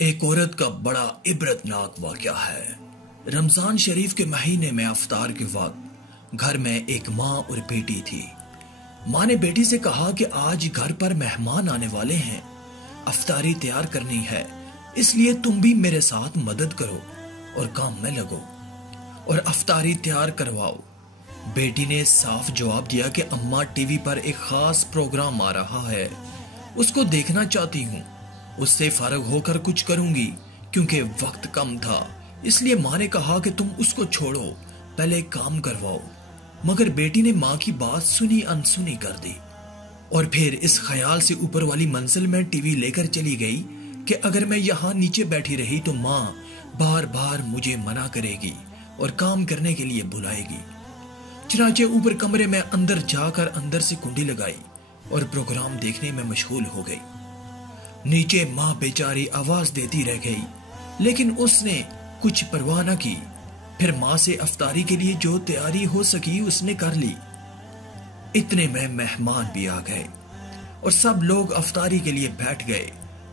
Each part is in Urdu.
ایک عورت کا بڑا عبرتناک واقعہ ہے۔ رمضان شریف کے مہینے میں افطار کے وقت گھر میں ایک ماں اور بیٹی تھی۔ ماں نے بیٹی سے کہا کہ آج گھر پر مہمان آنے والے ہیں، افطاری تیار کرنی ہے، اس لیے تم بھی میرے ساتھ مدد کرو اور کام میں لگو اور افطاری تیار کرواؤ۔ بیٹی نے صاف جواب دیا کہ اماں ٹی وی پر ایک خاص پروگرام آ رہا ہے، اس کو دیکھنا چاہتی ہوں، اس سے فارغ ہو کر کچھ کروں گی کیونکہ وقت کم تھا، اس لیے ماں نے کہا کہ تم اس کو چھوڑو، پہلے کام کرواؤ۔ مگر بیٹی نے ماں کی بات سنی انسنی کر دی اور پھر اس خیال سے اوپر والی منزل میں ٹی وی لے کر چلی گئی کہ اگر میں یہاں نیچے بیٹھی رہی تو ماں بار بار مجھے منع کرے گی اور کام کرنے کے لیے بلائے گی۔ چنانچہ اوپر کمرے میں اندر جا کر اندر سے کنڈی لگائی اور پروگرام دیکھنے میں مشغول ہو گئی۔ نیچے ماں بیچاری آواز دیتی رہ گئی لیکن اس نے کچھ پرواہ نہ کی۔ پھر ماں سے افطاری کے لیے جو تیاری ہو سکی اس نے کر لی۔ اتنے میں مہمان بھی آ گئے اور سب لوگ افطاری کے لیے بیٹھ گئے۔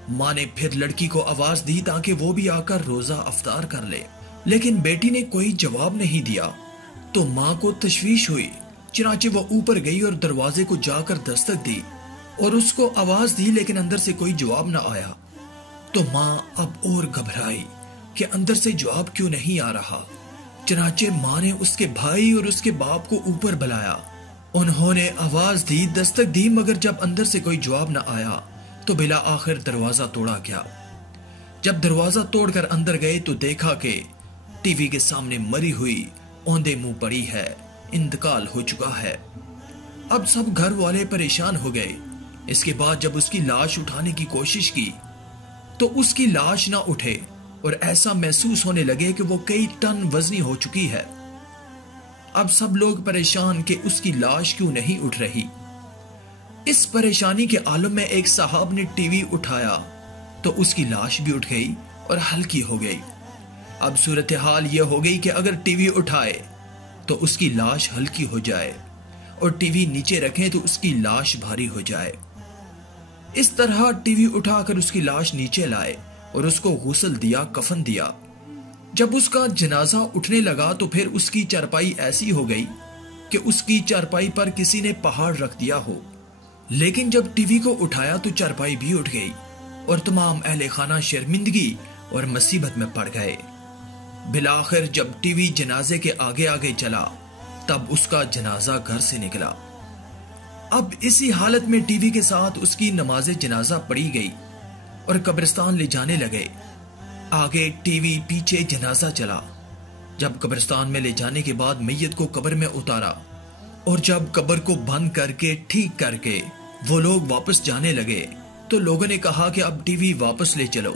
ماں نے پھر لڑکی کو آواز دی تاکہ وہ بھی آ کر روزہ افطار کر لے، لیکن بیٹی نے کوئی جواب نہیں دیا تو ماں کو تشویش ہوئی۔ چنانچہ وہ اوپر گئی اور دروازے کو جا کر دستک دی اور اس کو آواز دی لیکن اندر سے کوئی جواب نہ آیا تو ماں اب اور گھبرائی کہ اندر سے جواب کیوں نہیں آ رہا۔ چنانچہ ماں نے اس کے بھائی اور اس کے باپ کو اوپر بلایا، انہوں نے آواز دی، دستک دی، مگر جب اندر سے کوئی جواب نہ آیا تو بلا آخر دروازہ توڑا گیا۔ جب دروازہ توڑ کر اندر گئے تو دیکھا کہ ٹی وی کے سامنے مری ہوئی اوندے منہ پڑی ہے، انتقال ہو چکا ہے۔ اب سب گھر والے پریشان ہو گئے۔ اس کے بعد جب اس کی لاش اٹھانے کی کوشش کی تو اس کی لاش نہ اٹھے اور ایسا محسوس ہونے لگے کہ وہ کئی ٹن وزنی ہو چکی ہے۔ اب سب لوگ پریشان کہ اس کی لاش کیوں نہیں اٹھ رہی۔ اس پریشانی کے عالم میں ایک صاحب نے ٹی وی اٹھایا تو اس کی لاش بھی اٹھ گئی اور ہلکی ہو گئی۔ اب صورتحال یہ ہو گئی کہ اگر ٹی وی اٹھائے تو اس کی لاش ہلکی ہو جائے اور ٹی وی نیچے رکھیں تو اس کی لاش بھاری ہو جائے۔ اس طرح ٹی وی اٹھا کر اس کی لاش نیچے لائے اور اس کو غسل دیا، کفن دیا۔ جب اس کا جنازہ اٹھنے لگا تو پھر اس کی چارپائی ایسی ہو گئی کہ اس کی چارپائی پر کسی نے پہاڑ رکھ دیا ہو، لیکن جب ٹی وی کو اٹھایا تو چارپائی بھی اٹھ گئی اور تمام اہل خانہ شرمندگی اور مصیبت میں پڑ گئے۔ بالآخر جب ٹی وی جنازے کے آگے آگے چلا تب اس کا جنازہ گھر سے نکلا۔ اب اسی حالت میں ٹی وی کے ساتھ اس کی نماز جنازہ پڑھی گئی اور قبرستان لے جانے لگے۔ آگے ٹی وی، پیچھے جنازہ چلا۔ جب قبرستان میں لے جانے کے بعد میت کو قبر میں اتارا اور جب قبر کو بند کر کے ٹھیک کر کے وہ لوگ واپس جانے لگے تو لوگوں نے کہا کہ اب ٹی وی واپس لے چلو،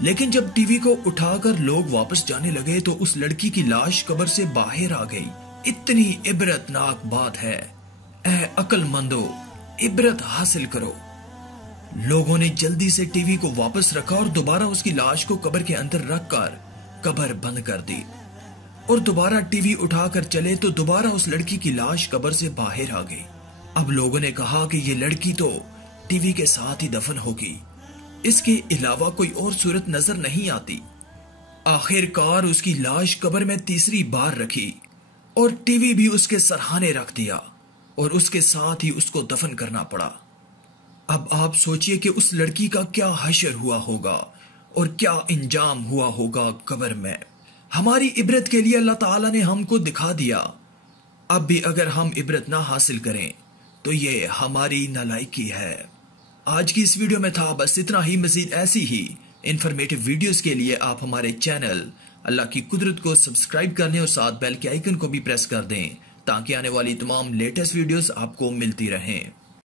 لیکن جب ٹی وی کو اٹھا کر لوگ واپس جانے لگے تو اس لڑکی کی لاش قبر سے باہر آ گئی۔ اتنی عبرتناک بات ہے، اے عقل مندو، عبرت حاصل کرو۔ لوگوں نے جلدی سے ٹی وی کو واپس رکھا اور دوبارہ اس کی لاش کو قبر کے اندر رکھ کر قبر بند کر دی اور دوبارہ ٹی وی اٹھا کر چلے تو دوبارہ اس لڑکی کی لاش قبر سے باہر آ گئی۔ اب لوگوں نے کہا کہ یہ لڑکی تو ٹی وی کے ساتھ ہی دفن ہوگی، اس کے علاوہ کوئی اور صورت نظر نہیں آتی۔ آخر کار اس کی لاش قبر میں تیسری بار رکھی اور ٹی وی بھی اس کے سرہانے رکھ دیا اور اس کے ساتھ ہی اس کو دفن کرنا پڑا۔ اب آپ سوچئے کہ اس لڑکی کا کیا حشر ہوا ہوگا اور کیا انجام ہوا ہوگا قبر میں۔ ہماری عبرت کے لیے اللہ تعالیٰ نے ہم کو دکھا دیا، اب بھی اگر ہم عبرت نہ حاصل کریں تو یہ ہماری نالائکی ہے۔ آج کی اس ویڈیو میں تھا بس اتنا ہی۔ مزید ایسی ہی انفارمیٹیو ویڈیوز کے لیے آپ ہمارے چینل اللہ کی قدرت کو سبسکرائب کرنے اور ساتھ بیل کے آئیکن کو بھی پریس کر دیں تاکہ آنے والی تمام لیٹسٹ ویڈیوز آپ کو ملتی رہیں۔